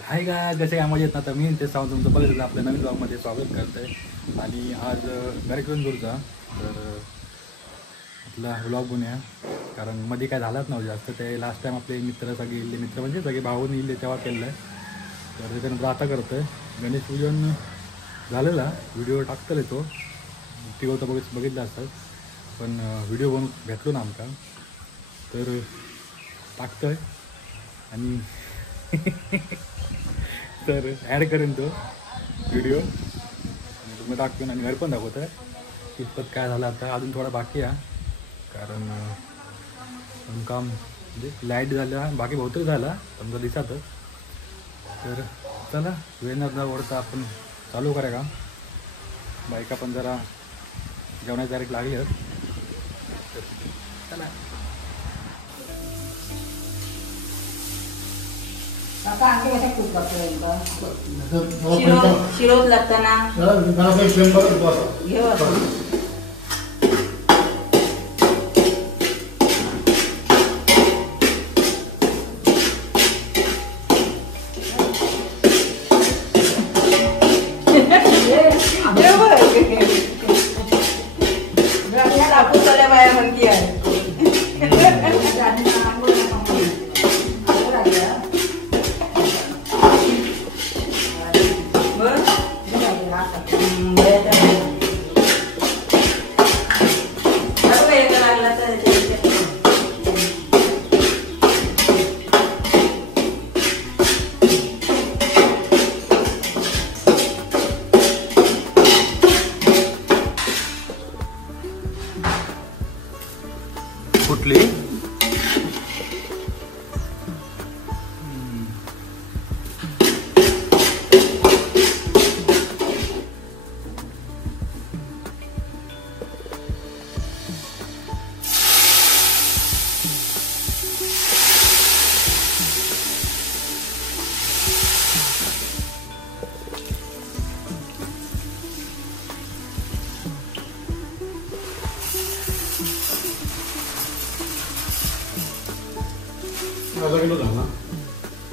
हाय का कसे काय मजा येत ना तर मी ते सांगून तुमचं परत आपल्या नवीन ब्लॉगमध्ये स्वागत करतोय. आणि आज कार्यक्रम दूरचा तर आपला ब्लॉग बनूया कारण मध्ये काय झालाच नव्हतं जास्त. ते लास्ट टाइम आपले मित्र सगळे इल्ले मित्र म्हणजे सगळे भाऊन इल्ले तेव्हा केलं आहे. तर त्याच्यानंतर आता करतो आहे. गणेश पूजन झालेला व्हिडिओ टाकतले तो टी व्हीवर तर बघितला असतात पण व्हिडिओ बनवून भेटलो ना आमका तर टाकतो आहे. आणि तर ॲड करेन तो व्हिडिओ आणि तुम्ही टाकतो आणि घर पण दाखवतो आहे कितपत काय झालं. आता अजून थोडा बाकी आहे कारण काम म्हणजे लाईट झाल्या बाकी बहुतेक झाला समजा दिसातच. तर चला वेळ न ओढता आपण चालू करा का. बायका पण जरा जेवणाची तारीख लागली आहेत. चला शिरोध लागताना बाया म्हणती आहे कुठली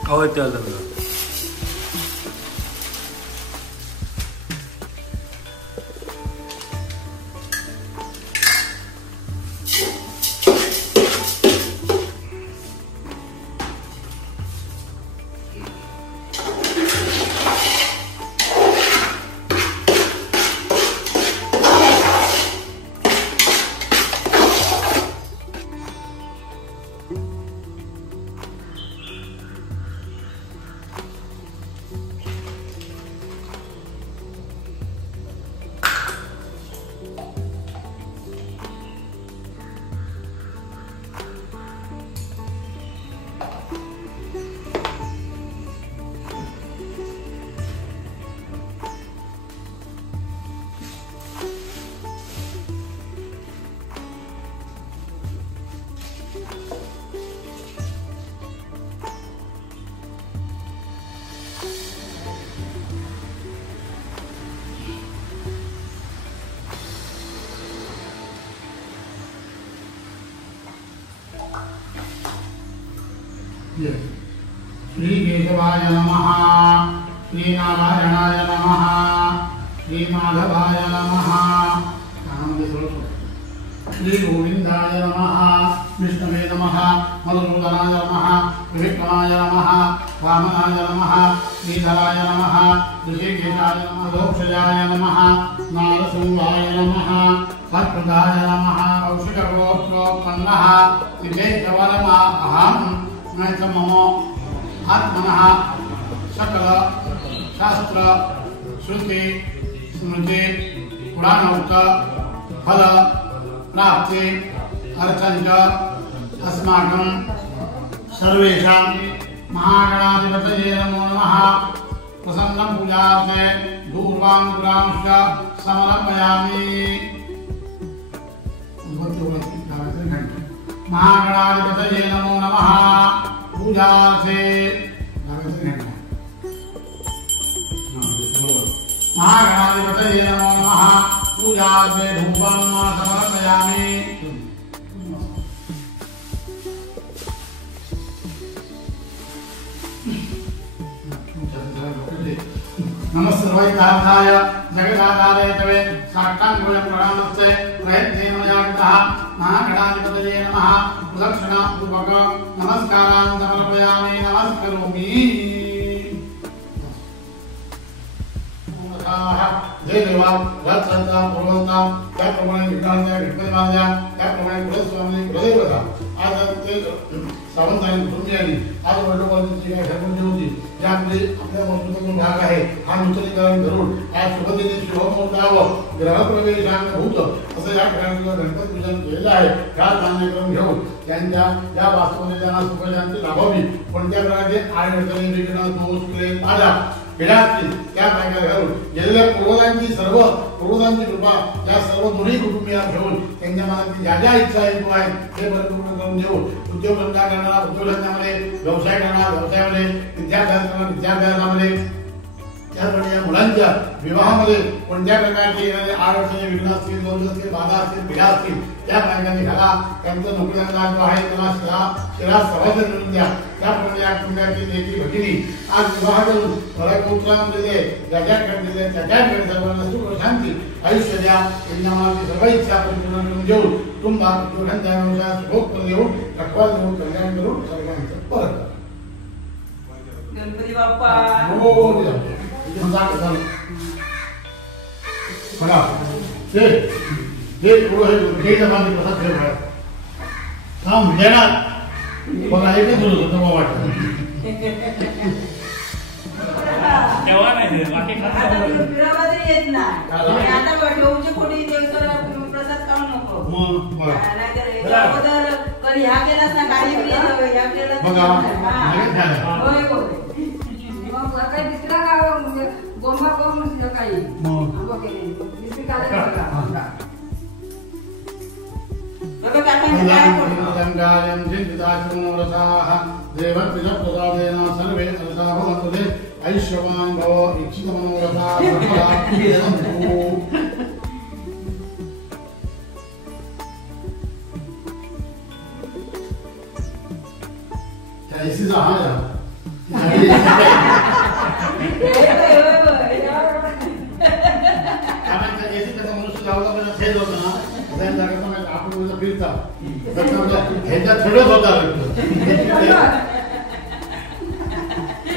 हो ते आलं श्री केशवाय नमः, श्री नारायणाय नमः, श्री माधवाय नमः, श्री गोविंदाय नमः, विष्णवे नमः, मधुसूदनाय नमः, त्रिविक्रमाय नमः, वामनाय नमः, श्रीधराय नमः, ऋषिकेशाय नमः, दोक्षजाय नमः, नारसिंहाय नमः, सत्प्रदाय नमः, कौशिकगोत्रोत्पन्नः सिद्धेश्वरमा अहम् मम आत्मनः सकल शास्त्र श्रुति स्मृति पुराणोक्त फल प्राप्ति अर्चन अस्माकं सर्वेषां महागणाधिपतये नमो नमः. प्रसन्न पूजार्थे दूर्वांकुरांश्च समर्पयामि. महागणाधिपतये नमो नमः. पूजा से महागणाधिपतये नमो नमः. पूजा से धूपं समर्पयामि. नमस्सर्वैतार्थाय जगदाधारे तवे साष्टांगोयं प्रणामस्ते प्रयत्नेन मया कृतः महागणाधिपतये नमः प्रदक्षिणापूर्वक नमस्कारान् समर्पयामि नमस्करोमि। जय देवा वत्संता पूर्वंता त्याप्रमाणे विघ्नांच्या गणपतीमांच्या त्याप्रमाणे कुलस्वामी कुलदेवता आज ते सावंतांनी कुटुंबियांनी आज वडलोबाची जी काही घरगुती होती ज्यामध्ये आपल्या वस्तूचा भाग आहे हा नूतनीकरण करून आज शुभदिनी शुभमुहूर्तावर ग्रहप्रवेशांत भूत असं या ठिकाणी गणपती पूजन केलेलं आहे काल मान्य करून घेऊन त्यांच्या या वास्तवाने त्यांना सुखशांती लाभावी कोणत्या प्रकारचे अडचणी विघ्न दोष क्लेश बाधा पिढ्यातील त्या बायका घालून गेलेल्या पूर्वजांची कृपा या सर्व दोन्ही कुटुंबिया घेऊन त्यांच्या मनातील ज्या ज्या इच्छा हेतू आहेत ते परिपूर्ण करून देऊ उद्योगधंदा करणारा उद्योगधंद्यामध्ये व्यवसाय करणारा व्यवसायामध्ये विद्यार्थ्यांमध्ये त्याचप्रमाणे या मुलांच्या विवाहामध्ये कोणत्या प्रकारचे येणारे अडचणी विघ्न असतील दोष असतील बाधा असतील पिढ्या असतील त्या बायकांनी घाला त्यांचा नोकरीधंदा जो आहे त्याला शिरा सभासद मिळून द्या त्याप्रमाणे या कुटुंबाची लेकी भगिनी आज विवाह करून उत्साह दिले ज्याच्याकडे दिले त्याच्याकडे सर्वांना सुख शांती आयुष्य द्या त्यांच्या मनाची सर्व इच्छा परिपूर्ण करून देऊन कुटुंबात उद्योगांच्या व्यवसायात सुखोप देऊन रखवाल देऊन कल्याण करून सर्वांचं परत गणपती बाप्पा बघा ते पुढे हे जमाने प्रसाद ठेव काम देणार बघा एकच सुरू होतं मग वाटतं तेव्हा नाही येत नाही आता ठेवूचे कोणी प्रसाद खाऊ नको नाहीतर अगोदर कधी ह्या केलास ना गाडी ह्या केलास काही दुसरा गाव गोमा करून काही गंगायं चिन्तिताचमनोरथाः देवत्रिजप्रसादेन सर्वे रसा भवन्तु ते ऐश्वर्यवान् भव इच्छितमनोरथाः भवन्तु। ऐसी जहाँ जा मनुष्य लावला खेळ होता ना त्या जागेत आपण फिरता ह्याच्यात थोडंच होता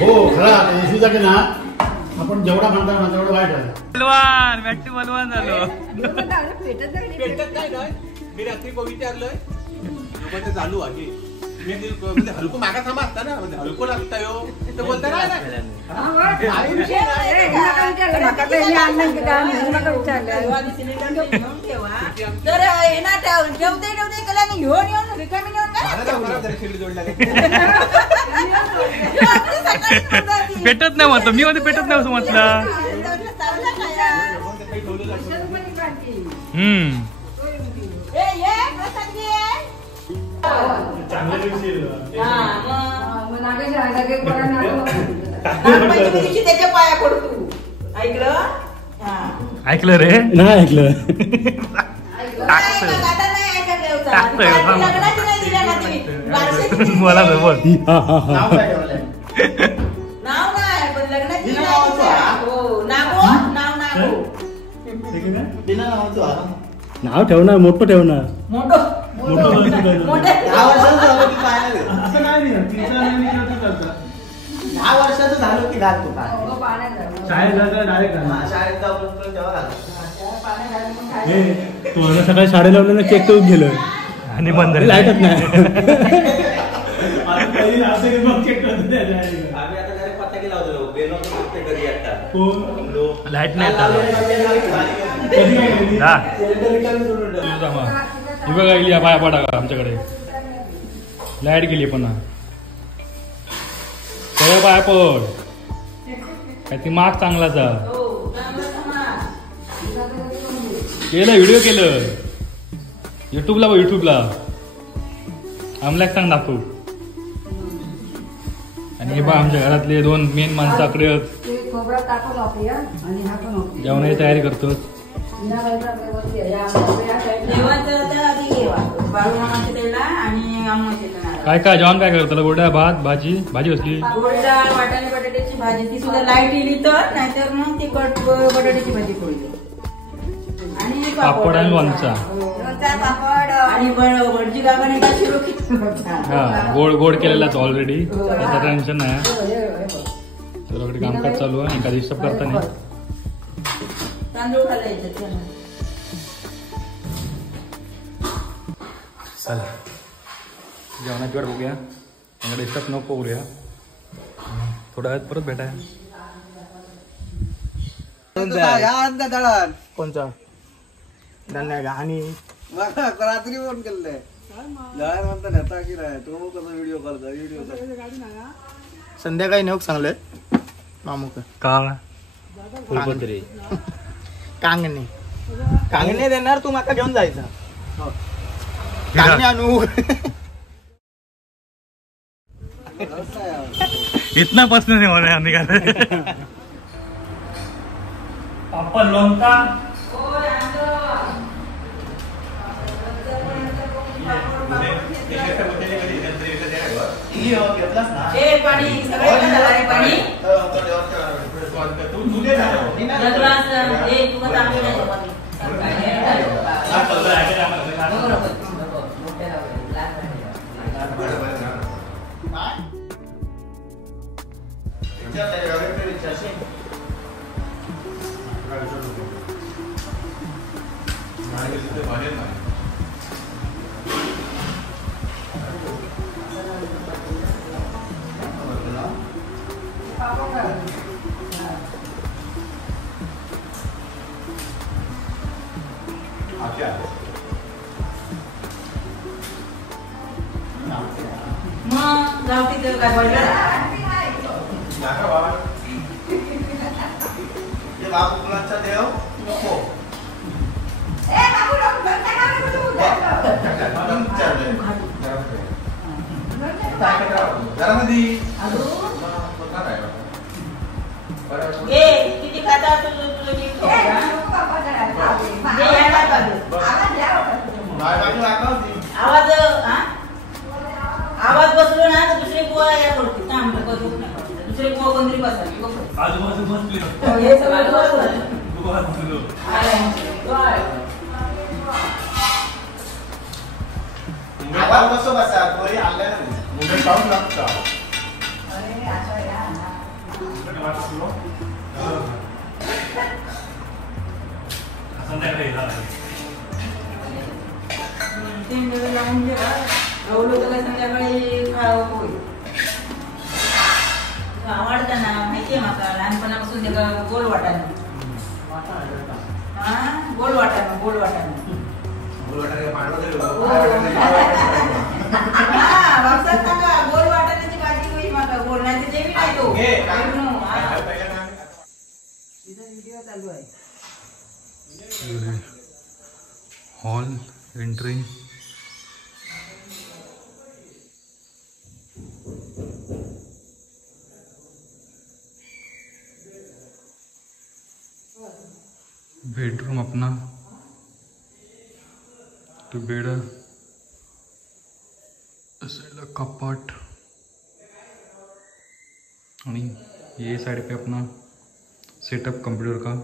हो खरा एसीचा की ना आपण जेवढा म्हणता ना तेवढं वाईट आहे बलवान झालो पेटत नाही ना मी रात्री विचारलंय म्हणजे चालू आहे म्हणजे हलको मागा थांबा असता ना म्हणजे हलको लागताय ते बोलता नाही पेटत नाही म्हणतो मी मध्ये पेटत नाही असं म्हटलं त्याच्या पाया पडतो ऐकलं ऐकलं रे नाही ऐकलं मला बोल नाव नाही पण लग्नाची नाव ठेवणार मोठं ठेवणार दहा वर्षाचं झालं की घालतो तुम्हाला सकाळी शाळेला लावलं चेक करून गेलं आणि बंद लाईटच नाही लाईट नाही बघा गेली पाया पडा आमच्याकडे लाईट गेली पण सगळं पाया पड काय ती माग चांगलाच केलं व्हिडिओ केलं युट्यूबला बघ युट्यूबला आमला सांग दाखवू आणि हे बघ आमच्या घरातले दोन मेन माणसाकडे जेवणाची तयारी करतो देवाचं आधी बाळूमामाच्या तेला आणि अम्माच्या काय काय जेवण काय करतो गोड्या भात भाजी कसली गोड डाळ वाटाणे बटाट्याची भाजी ती सुद्धा लाईट इली तर नाहीतर मग ती बटाट्याची भाजी पोळी आणि पापड आणि लोणचा. पापड आणि भटजी काकाने का शिरो हा गोड केलेलाच ऑलरेडी त्याचं टेन्शन नाही. तुझ्याकडे कामकाज चालू आहे एका दिवशी करताना तांदूळ घालायचे. चला जेवणाची वेळ बघूया त्याकडे डिस्टर्ब नको करूया थोड्या वेळात परत भेटाय. कोणचा धन्य आणि रात्री फोन केलंय जाय म्हणता नेता की नाही तो कसा व्हिडिओ करता संध्याकाळी नेऊक सांगले मामुक का कांगणे देणार तू माका घेऊन जायचा कांगणे आणू इतना पसंद नहीं हो रहा है आने का. पापा लोणचा पाणी सगळे पाणी मग गावठी तेल काय बोलला देव नको किती खाता आवाज बसलो ना तर दुसरी पोळा या करते काम दुसरी पोळा कोणतरी बसली हे सगळं आवाज कसं बसा तोही आल्या मुलं पाऊस लागता लावून जेव्हा गवलो त्याला संध्याकाळी खावं होईल आवडतं ना माहितीये माका लहानपणापासून त्याला गोड वाटाणं गोड वाटाणं गोड वाटाण्याची भाजी होईल माका गोड नाही ते जेवी नाही तो व्हिडिओ चालू आहे. हॉल एंट्री बेडरूम अपना तो बेड साइड कपाट और ये साइड पे अपना सेटअप कंप्यूटर का.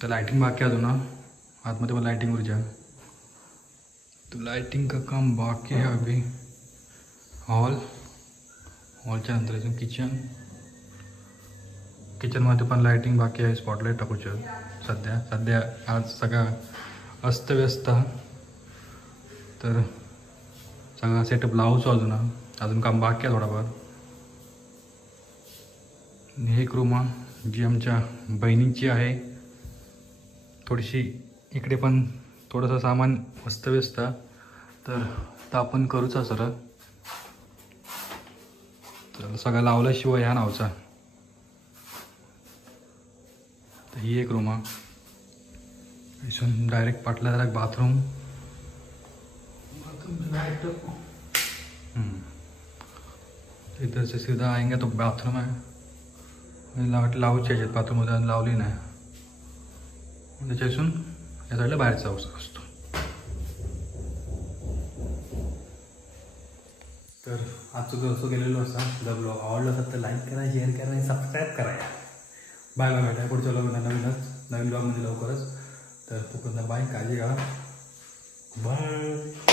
तो लाइटिंग बाकी है ना हाथ में लाइटिंग ऊर्जा तो लाइटिंग का काम बाकी है अभी. हॉलच्या नंतर किचनमध्ये पण लाइटिंग बाकी आहे. स्पॉटलाइट टाकूचे सध्या आज सगळा अस्तव्यस्त तर सगळा सेटअप लावूचो अजून काम बाकी आहे थोडाफार. ही एक रूम जी आमच्या बहिणीची आहे. थोडीशी इकडे पण थोडंसं सामान अस्तव्यस्त तर आपण करूचा सर तर सगळं लावल्याशिवाय ह्या नावचा. तर ही एक रूम इथून डायरेक्ट पाटला जरा बाथरूम इधर से सीधा आएंगे तो बाथरूम है. लावूची आहेत बाथरूममध्ये लावली नाही त्याच्या इथून या साईडला बाहेरचा हाऊस असतो. तर आजचं जो असं गेलेलो असा जर ब्लॉग आवडला असेल तर लाईक करा, शेअर करा आणि सबस्क्राईब करा. Bye bye. भेटाय पुढच्या ब्लॉगमध्ये नवीन ब्लॉगमध्ये लवकरच. तर तोपर्यंत बाय, काळजी घ्या. बाय.